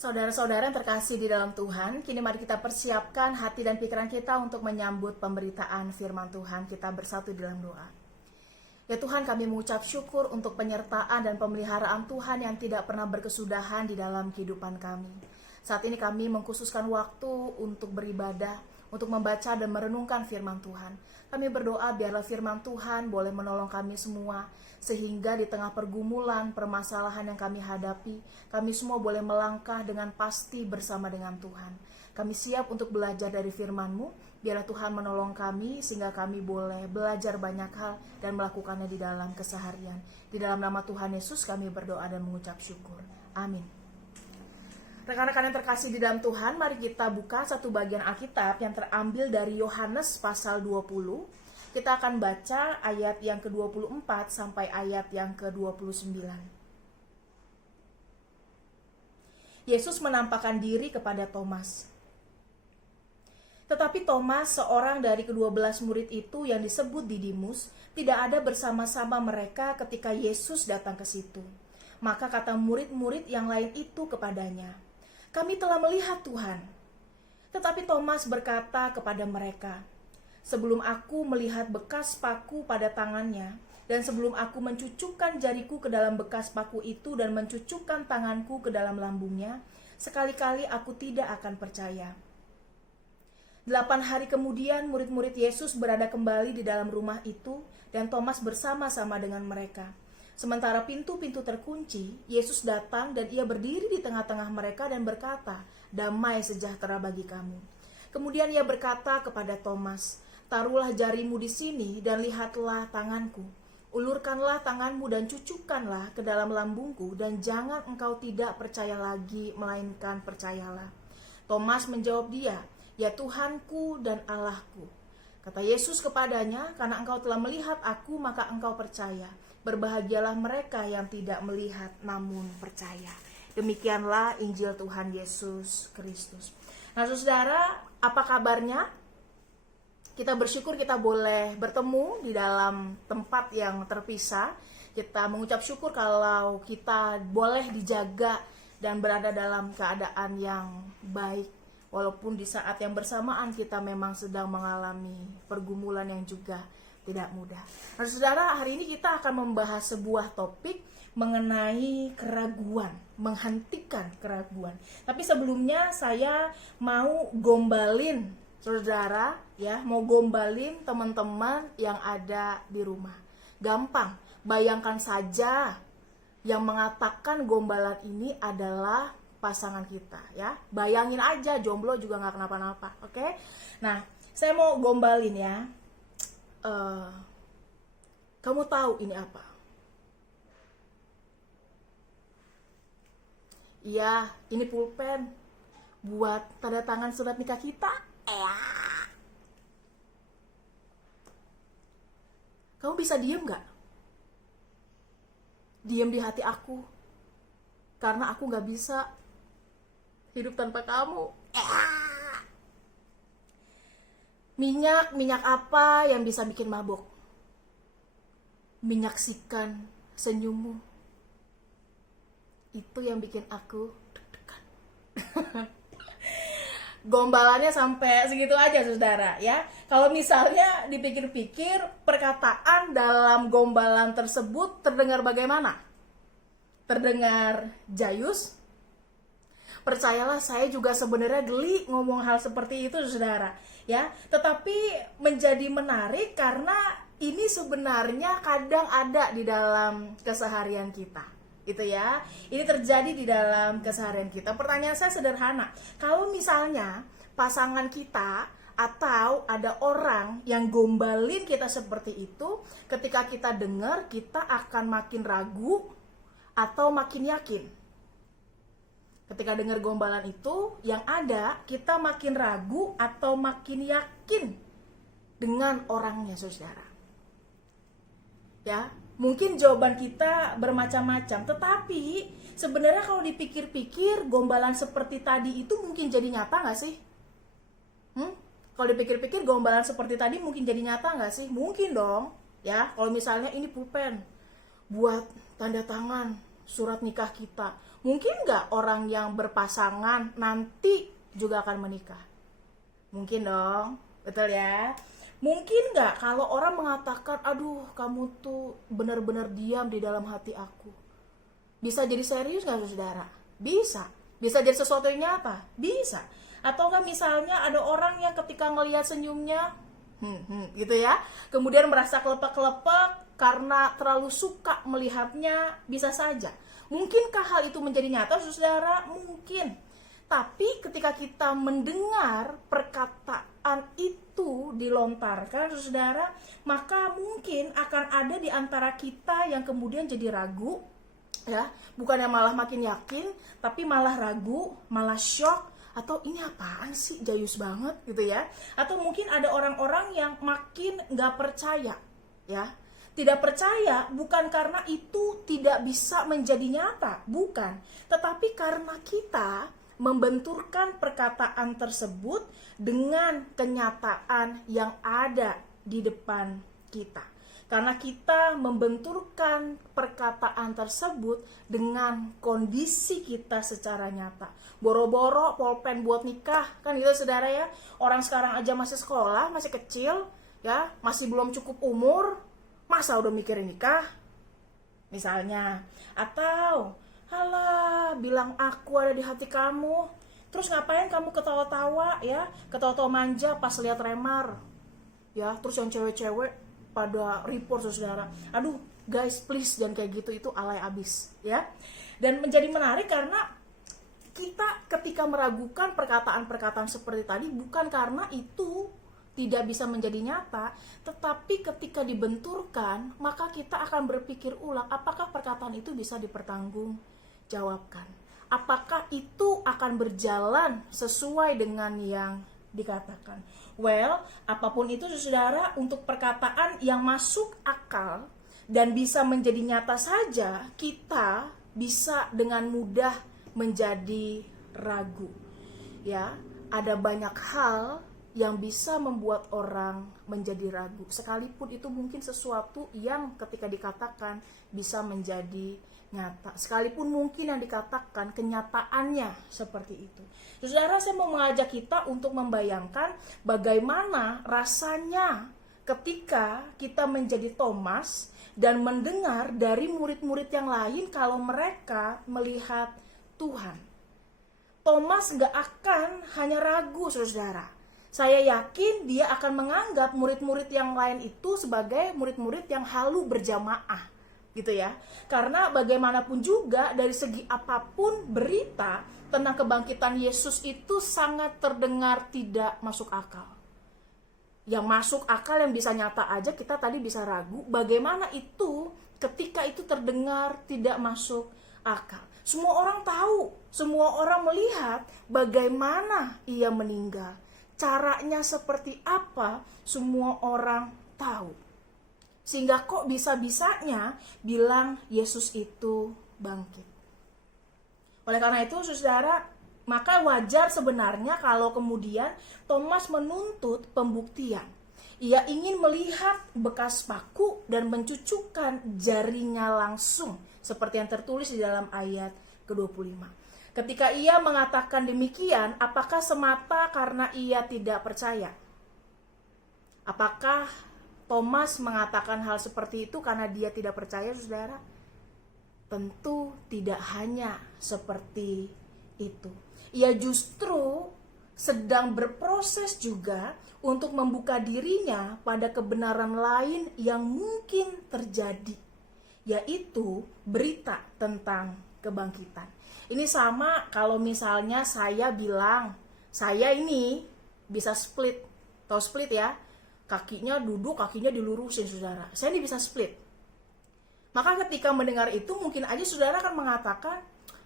Saudara-saudara yang terkasih di dalam Tuhan, kini mari kita persiapkan hati dan pikiran kita untuk menyambut pemberitaan firman Tuhan. Kita bersatu dalam doa. Ya Tuhan, kami mengucap syukur untuk penyertaan dan pemeliharaan Tuhan yang tidak pernah berkesudahan di dalam kehidupan kami. Saat ini kami mengkhususkan waktu untuk beribadah, untuk membaca dan merenungkan firman Tuhan. Kami berdoa biarlah firman Tuhan boleh menolong kami semua, sehingga di tengah pergumulan, permasalahan yang kami hadapi, kami semua boleh melangkah dengan pasti bersama dengan Tuhan. Kami siap untuk belajar dari firman-Mu. Biarlah Tuhan menolong kami sehingga kami boleh belajar banyak hal dan melakukannya di dalam keseharian. Di dalam nama Tuhan Yesus kami berdoa dan mengucap syukur. Amin. Rekan-rekan yang terkasih di dalam Tuhan, mari kita buka satu bagian Alkitab yang terambil dari Yohanes pasal 20. Kita akan baca ayat yang ke-24 sampai ayat yang ke-29. Yesus menampakkan diri kepada Thomas. Tetapi Thomas, seorang dari ke-12 murid itu yang disebut Didimus, tidak ada bersama-sama mereka ketika Yesus datang ke situ. Maka kata murid-murid yang lain itu kepadanya, "Kami telah melihat Tuhan." Tetapi Thomas berkata kepada mereka, "Sebelum aku melihat bekas paku pada tangannya, dan sebelum aku mencucukkan jariku ke dalam bekas paku itu dan mencucukkan tanganku ke dalam lambungnya, sekali-kali aku tidak akan percaya." 8 hari kemudian murid-murid Yesus berada kembali di dalam rumah itu dan Thomas bersama-sama dengan mereka. Sementara pintu-pintu terkunci, Yesus datang dan ia berdiri di tengah-tengah mereka dan berkata, "Damai sejahtera bagi kamu." Kemudian ia berkata kepada Thomas, "Taruhlah jarimu di sini dan lihatlah tanganku. Ulurkanlah tanganmu dan cucukkanlah ke dalam lambungku dan jangan engkau tidak percaya lagi, melainkan percayalah." Thomas menjawab dia, "Ya Tuhanku dan Allahku." Kata Yesus kepadanya, "Karena engkau telah melihat aku, maka engkau percaya. Berbahagialah mereka yang tidak melihat namun percaya." Demikianlah Injil Tuhan Yesus Kristus. Nah saudara, apa kabarnya? Kita bersyukur kita boleh bertemu di dalam tempat yang terpisah. Kita mengucap syukur kalau kita boleh dijaga dan berada dalam keadaan yang baik. Walaupun di saat yang bersamaan kita memang sedang mengalami pergumulan yang juga tidak mudah. Nah saudara, hari ini kita akan membahas sebuah topik mengenai keraguan, menghentikan keraguan. Tapi sebelumnya saya mau gombalin saudara, ya, mau gombalin teman-teman yang ada di rumah. Gampang, bayangkan saja yang mengatakan gombalan ini adalah pasangan kita, ya. Bayangin aja, jomblo juga nggak kenapa-napa, oke? Nah, saya mau gombalin ya. Kamu tahu ini apa? Iya, ini pulpen buat tanda tangan surat nikah kita. Kamu bisa diem nggak? Diem di hati aku, karena aku nggak bisa hidup tanpa kamu. Minyak apa yang bisa bikin mabok? Menyaksikan senyummu. Itu yang bikin aku deg-degan. Gombalannya sampai segitu aja saudara, ya. Kalau misalnya dipikir-pikir, perkataan dalam gombalan tersebut terdengar bagaimana? Terdengar jayus? Percayalah, saya juga sebenarnya geli ngomong hal seperti itu saudara, ya. Tetapi menjadi menarik karena ini sebenarnya kadang ada di dalam keseharian kita, gitu ya. Ini terjadi di dalam keseharian kita. Pertanyaan saya sederhana, kalau misalnya pasangan kita atau ada orang yang gombalin kita seperti itu, ketika kita dengar, kita akan makin ragu atau makin yakin? Ketika dengar gombalan itu, yang ada kita makin ragu atau makin yakin dengan orangnya saudara. Ya, mungkin jawaban kita bermacam-macam, tetapi sebenarnya kalau dipikir-pikir gombalan seperti tadi itu mungkin jadi nyata nggak sih? Kalau dipikir-pikir gombalan seperti tadi mungkin jadi nyata nggak sih? Mungkin dong, ya. Kalau misalnya ini pulpen buat tanda tangan surat nikah kita. Mungkin nggak orang yang berpasangan nanti juga akan menikah? Mungkin dong, betul ya? Mungkin nggak kalau orang mengatakan, aduh kamu tuh benar-benar diam di dalam hati aku. Bisa jadi serius nggak saudara? Bisa. Bisa jadi sesuatu yang nyata? Bisa. Atau nggak misalnya ada orang yang ketika ngelihat senyumnya, gitu ya, kemudian merasa kelepek-kelepek karena terlalu suka melihatnya, bisa saja. Mungkinkah hal itu menjadi nyata, saudara? Mungkin. Tapi ketika kita mendengar perkataan itu dilontarkan, saudara, maka mungkin akan ada di antara kita yang kemudian jadi ragu, ya, bukannya malah makin yakin, tapi malah ragu, malah shock, atau ini apaan sih, jayus banget gitu ya. Atau mungkin ada orang-orang yang makin gak percaya, ya. Tidak percaya bukan karena itu tidak bisa menjadi nyata, bukan. Tetapi karena kita membenturkan perkataan tersebut dengan kenyataan yang ada di depan kita. Karena kita membenturkan perkataan tersebut dengan kondisi kita secara nyata. Boro-boro pulpen buat nikah, kan gitu saudara ya. Orang sekarang aja masih sekolah, masih kecil, ya, masih belum cukup umur, masa udah mikirin nikah? Misalnya. Atau, halah, bilang aku ada di hati kamu. Terus ngapain kamu ketawa-tawa ya? Ketawa-tawa manja pas lihat remar. Ya, terus yang cewek-cewek pada report saudara, aduh guys please jangan kayak gitu, itu alay abis ya. Dan menjadi menarik karena kita ketika meragukan perkataan-perkataan seperti tadi bukan karena itu tidak bisa menjadi nyata, tetapi ketika dibenturkan maka kita akan berpikir ulang, apakah perkataan itu bisa dipertanggungjawabkan, apakah itu akan berjalan sesuai dengan yang dikatakan. Well, apapun itu saudara, untuk perkataan yang masuk akal dan bisa menjadi nyata saja, kita bisa dengan mudah menjadi ragu. Ya, ada banyak hal yang bisa membuat orang menjadi ragu, sekalipun itu mungkin sesuatu yang ketika dikatakan bisa menjadi nyata, sekalipun mungkin yang dikatakan kenyataannya seperti itu. Saudara, saya mau mengajak kita untuk membayangkan bagaimana rasanya ketika kita menjadi Thomas dan mendengar dari murid-murid yang lain kalau mereka melihat Tuhan. Thomas gak akan hanya ragu, saudara. Saya yakin dia akan menganggap murid-murid yang lain itu sebagai murid-murid yang halu berjamaah, gitu ya. Karena bagaimanapun juga dari segi apapun berita tentang kebangkitan Yesus itu sangat terdengar tidak masuk akal. Yang masuk akal, yang bisa nyata aja kita tadi bisa ragu, bagaimana itu ketika itu terdengar tidak masuk akal. Semua orang tahu, semua orang melihat bagaimana ia meninggal. Caranya seperti apa semua orang tahu. Sehingga kok bisa-bisanya bilang Yesus itu bangkit. Oleh karena itu saudara, maka wajar sebenarnya kalau kemudian Thomas menuntut pembuktian. Ia ingin melihat bekas paku dan mencucukkan jarinya langsung, seperti yang tertulis di dalam ayat ke-25. Ketika ia mengatakan demikian, apakah semata karena ia tidak percaya? Apakah Thomas mengatakan hal seperti itu karena dia tidak percaya, saudara? Tentu tidak hanya seperti itu. Ia justru sedang berproses juga untuk membuka dirinya pada kebenaran lain yang mungkin terjadi, yaitu berita tentang kebangkitan. Ini sama kalau misalnya saya bilang, saya ini bisa split. Tahu split ya? Kakinya duduk, kakinya dilurusin, saudara. Saya ini bisa split. Maka ketika mendengar itu mungkin aja saudara akan mengatakan,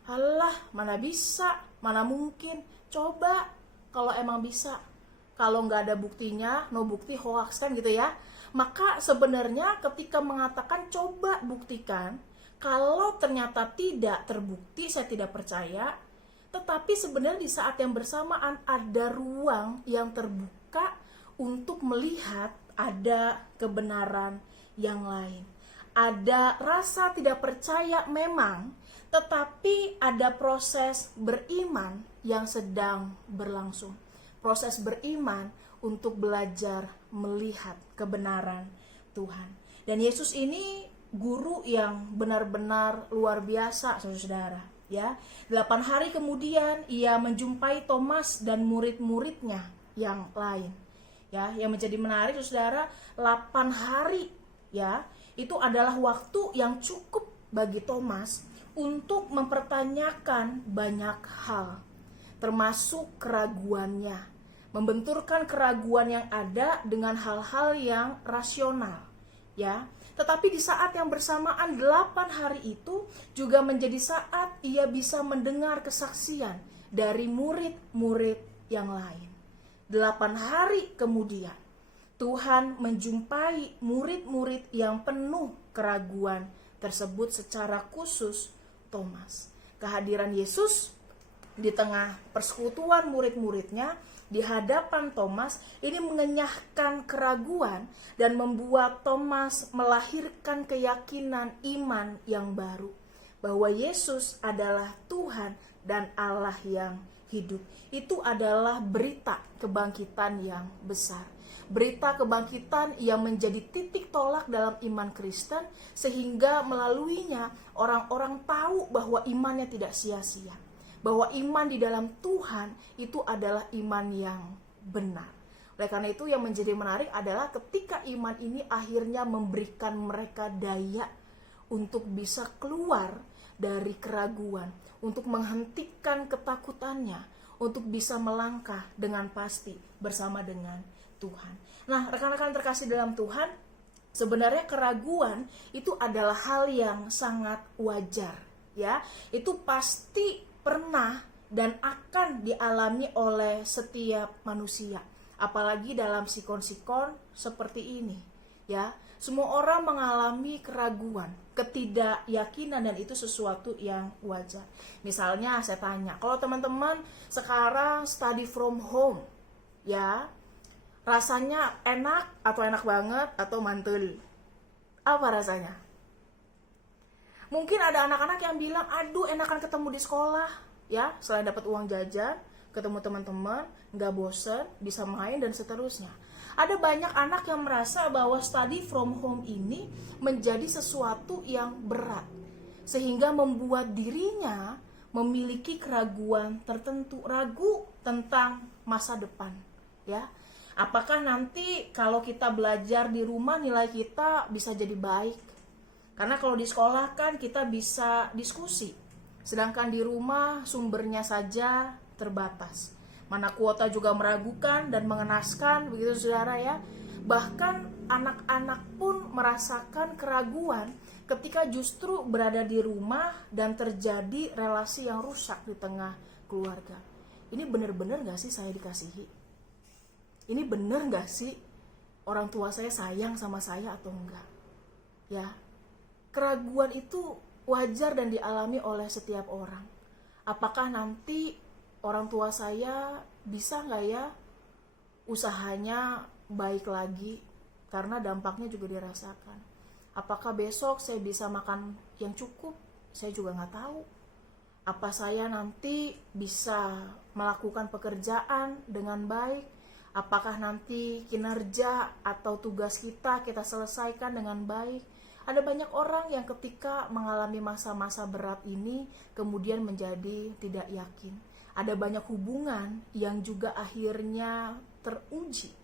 alah mana bisa, mana mungkin. Coba kalau emang bisa. Kalau nggak ada buktinya, no bukti hoax kan gitu ya. Maka sebenarnya ketika mengatakan coba buktikan, kalau ternyata tidak terbukti, saya tidak percaya. Tetapi sebenarnya di saat yang bersamaan ada ruang yang terbuka untuk melihat ada kebenaran yang lain. Ada rasa tidak percaya memang, Tetapi ada proses beriman yang sedang berlangsung. Proses beriman untuk belajar melihat kebenaran Tuhan. Dan Yesus ini guru yang benar-benar luar biasa, saudara. Ya, 8 hari kemudian ia menjumpai Thomas dan murid-muridnya yang lain. Ya, yang menjadi menarik, saudara, 8 hari ya, itu adalah waktu yang cukup bagi Thomas untuk mempertanyakan banyak hal, termasuk keraguannya, membenturkan keraguan yang ada dengan hal-hal yang rasional, ya. Tetapi di saat yang bersamaan 8 hari itu juga menjadi saat ia bisa mendengar kesaksian dari murid-murid yang lain. 8 hari kemudian Tuhan menjumpai murid-murid yang penuh keraguan tersebut, secara khusus Thomas. Kehadiran Yesus di tengah persekutuan murid-muridnya di hadapan Thomas ini mengenyahkan keraguan dan membuat Thomas melahirkan keyakinan iman yang baru bahwa Yesus adalah Tuhan dan Allah yang hidup. Itu adalah berita kebangkitan yang besar. Berita kebangkitan yang menjadi titik tolak dalam iman Kristen, sehingga melaluinya orang-orang tahu bahwa imannya tidak sia-sia, bahwa iman di dalam Tuhan itu adalah iman yang benar. Oleh karena itu yang menjadi menarik adalah ketika iman ini akhirnya memberikan mereka daya untuk bisa keluar dari keraguan, untuk menghentikan ketakutannya, untuk bisa melangkah dengan pasti bersama dengan Tuhan. Nah, rekan-rekan terkasih dalam Tuhan, sebenarnya keraguan itu adalah hal yang sangat wajar, ya. Itu pasti pernah dan akan dialami oleh setiap manusia, apalagi dalam sikon-sikon seperti ini, ya. Semua orang mengalami keraguan, ketidakyakinan, dan itu sesuatu yang wajar. Misalnya saya tanya, kalau teman-teman sekarang study from home, ya, rasanya enak atau enak banget atau mantul? Apa rasanya? Mungkin ada anak-anak yang bilang, aduh enakan ketemu di sekolah, ya, selain dapat uang jajan, ketemu teman-teman, nggak bosen, bisa main, dan seterusnya. Ada banyak anak yang merasa bahwa study from home ini menjadi sesuatu yang berat, sehingga membuat dirinya memiliki keraguan tertentu, ragu tentang masa depan, ya. Apakah nanti kalau kita belajar di rumah nilai kita bisa jadi baik? Karena kalau di sekolah kan kita bisa diskusi, sedangkan di rumah sumbernya saja terbatas. Mana kuota juga meragukan dan mengenaskan, begitu saudara ya. Bahkan anak-anak pun merasakan keraguan ketika justru berada di rumah dan terjadi relasi yang rusak di tengah keluarga. Ini benar-benar gak sih saya dikasihi? Ini benar gak sih orang tua saya sayang sama saya atau enggak? Ya, keraguan itu wajar dan dialami oleh setiap orang. Apakah nanti orang tua saya bisa nggak ya usahanya baik lagi, karena dampaknya juga dirasakan. Apakah besok saya bisa makan yang cukup? Saya juga nggak tahu. Apa saya nanti bisa melakukan pekerjaan dengan baik? Apakah nanti kinerja atau tugas kita selesaikan dengan baik? Ada banyak orang yang ketika mengalami masa-masa berat ini kemudian menjadi tidak yakin. Ada banyak hubungan yang juga akhirnya teruji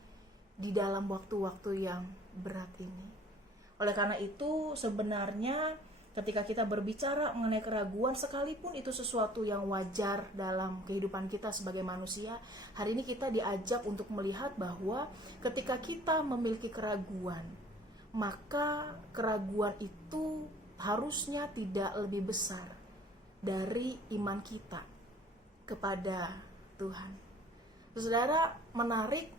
di dalam waktu-waktu yang berat ini. Oleh karena itu sebenarnya ketika kita berbicara mengenai keraguan, sekalipun itu sesuatu yang wajar dalam kehidupan kita sebagai manusia, hari ini kita diajak untuk melihat bahwa ketika kita memiliki keraguan, maka keraguan itu harusnya tidak lebih besar dari iman kita kepada Tuhan. Saudara, menarik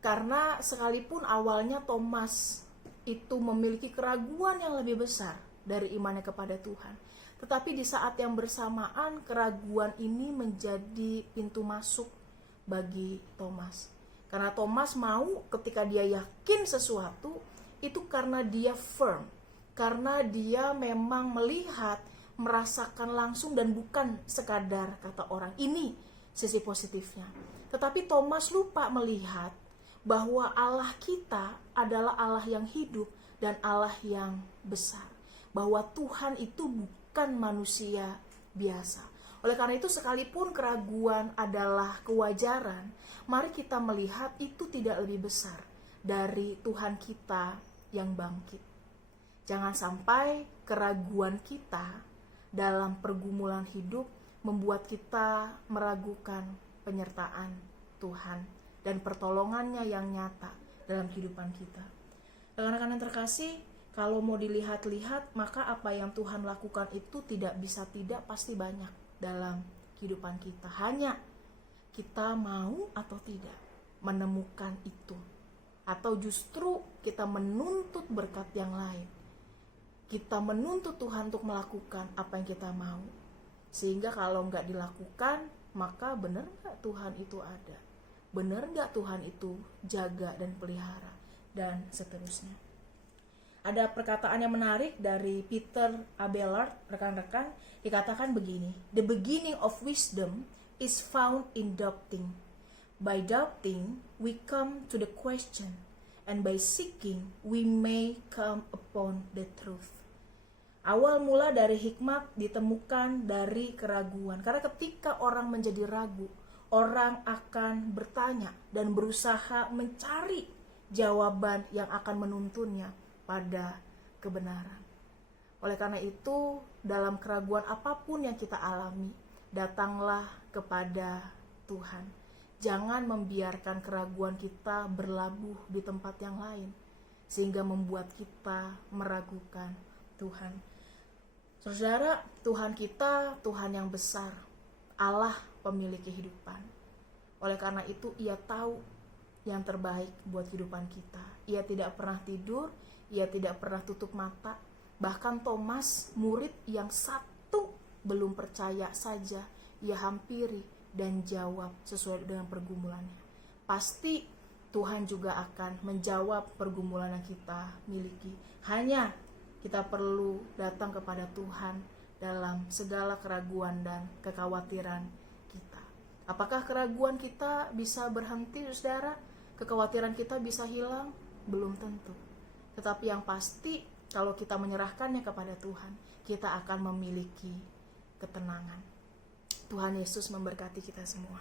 karena sekalipun awalnya Thomas itu memiliki keraguan yang lebih besar dari imannya kepada Tuhan, tetapi di saat yang bersamaan keraguan ini menjadi pintu masuk bagi Thomas. Karena Thomas mau ketika dia yakin sesuatu itu karena dia firm, karena dia memang melihat merasakan langsung dan bukan sekadar kata orang. Ini sisi positifnya. Tetapi Thomas lupa melihat bahwa Allah kita adalah Allah yang hidup dan Allah yang besar. Bahwa Tuhan itu bukan manusia biasa. Oleh karena itu, sekalipun keraguan adalah kewajaran, mari kita melihat itu tidak lebih besar dari Tuhan kita yang bangkit. Jangan sampai keraguan kita dalam pergumulan hidup membuat kita meragukan penyertaan Tuhan dan pertolongannya yang nyata dalam kehidupan kita. Rekan-rekan yang terkasih, kalau mau dilihat-lihat, maka apa yang Tuhan lakukan itu tidak bisa tidak, pasti banyak dalam kehidupan kita. Hanya kita mau atau tidak menemukan itu, atau justru kita menuntut berkat yang lain. Kita menuntut Tuhan untuk melakukan apa yang kita mau. Sehingga kalau nggak dilakukan, maka benar nggak Tuhan itu ada? Benar nggak Tuhan itu jaga dan pelihara? Dan seterusnya. Ada perkataan yang menarik dari Peter Abelard, rekan-rekan, dikatakan begini: "The beginning of wisdom is found in doubting. By doubting, we come to the question, and by seeking, we may come upon the truth." Awal mula dari hikmat ditemukan dari keraguan. Karena ketika orang menjadi ragu, orang akan bertanya dan berusaha mencari jawaban yang akan menuntunnya pada kebenaran. Oleh karena itu, dalam keraguan apapun yang kita alami, datanglah kepada Tuhan. Jangan membiarkan keraguan kita berlabuh di tempat yang lain, sehingga membuat kita meragukan Tuhan. Saudara, Tuhan kita Tuhan yang besar, Allah pemilik kehidupan. Oleh karena itu, Ia tahu yang terbaik buat kehidupan kita. Ia tidak pernah tidur, Ia tidak pernah tutup mata. Bahkan Thomas, murid yang satu belum percaya saja, ia hampiri dan jawab sesuai dengan pergumulannya. Pasti Tuhan juga akan menjawab pergumulan yang kita miliki. Hanya kita perlu datang kepada Tuhan dalam segala keraguan dan kekhawatiran kita. Apakah keraguan kita bisa berhenti, saudara? Kekhawatiran kita bisa hilang? Belum tentu. Tetapi yang pasti, kalau kita menyerahkannya kepada Tuhan, kita akan memiliki ketenangan. Tuhan Yesus memberkati kita semua.